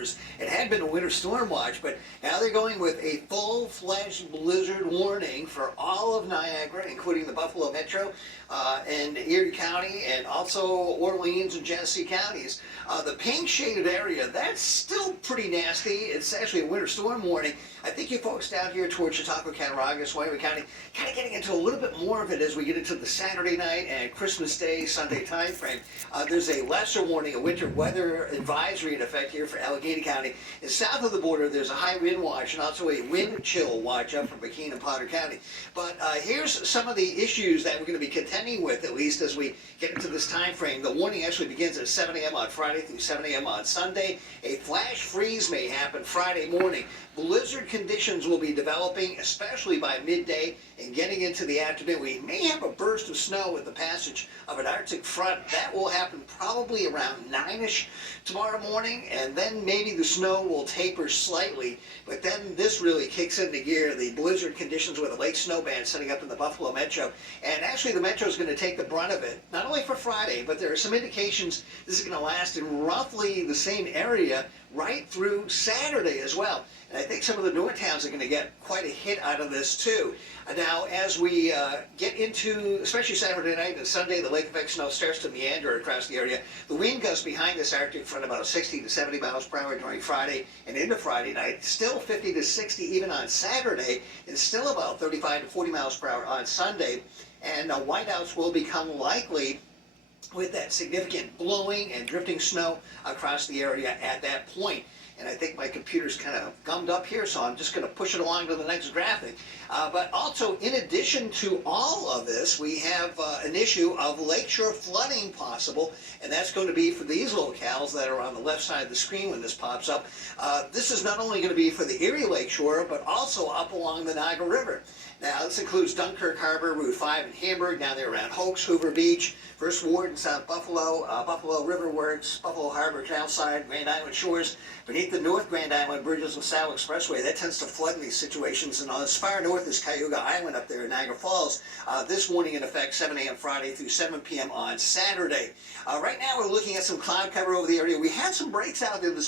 It had been a winter storm watch, but now they're going with a full-fledged blizzard warning for all of Niagara, including the Buffalo Metro and Erie County, and also Orleans and Genesee counties. The pink shaded area, that's still pretty nasty. It's actually a winter storm warning. I think you folks down here towards Chautauqua, Cattaraugus, Wyoming County, kind of getting into a little bit more of it as we get into the Saturday night and Christmas Day, Sunday time frame. There's a lesser warning, a winter weather advisory in effect here for Allegheny County. And south of the border, there's a high wind watch and also a wind chill watch up from McKean and Potter County. But here's some of the issues that we're going to be contending with, at least as we get into this time frame. The warning actually begins at 7 a.m. on Friday through 7 a.m. on Sunday. A flash freeze may happen Friday morning. Blizzard conditions will be developing, especially by midday and getting into the afternoon. We may have a burst of snow with the passage of an Arctic front. That will happen probably around 9-ish tomorrow morning, and then maybe the snow will taper slightly, but then this really kicks into gear. The blizzard conditions with a lake snow band setting up in the Buffalo Metro, and actually the Metro is going to take the brunt of it, not only for Friday, but there are some indications this is going to last in roughly the same area right through Saturday as well. And I think some of the newer towns are going to get quite a hit out of this too. Now, as we get into, especially Saturday night and Sunday, the lake effect snow starts to meander across the area. The wind gusts behind this Arctic front about 60 to 70 miles per hour during Friday and into Friday night. Still 50 to 60 even on Saturday, and still about 35 to 40 miles per hour on Sunday. And whiteouts will become likely with that significant blowing and drifting snow across the area at that point. And I think my computer's kind of gummed up here, so I'm just going to push it along to the next graphic. But also, in addition to all of this, we have an issue of lakeshore flooding possible, and that's going to be for these locales that are on the left side of the screen when this pops up. This is not only going to be for the Erie Lakeshore, but also up along the Niagara River. Now, this includes Dunkirk Harbor, Route 5 in Hamburg, down there around Hoax, Hoover Beach, First Ward in South Buffalo, Buffalo River Works, Buffalo Harbor, Canal Side, Grand Island Shores, beneath the North Grand Island Bridges and Saddle Expressway. That tends to flood in these situations, and as far north as Cayuga Island up there in Niagara Falls. This warning in effect 7 a.m. Friday through 7 p.m. on Saturday. Right now we're looking at some cloud cover over the area. We had some breaks out there this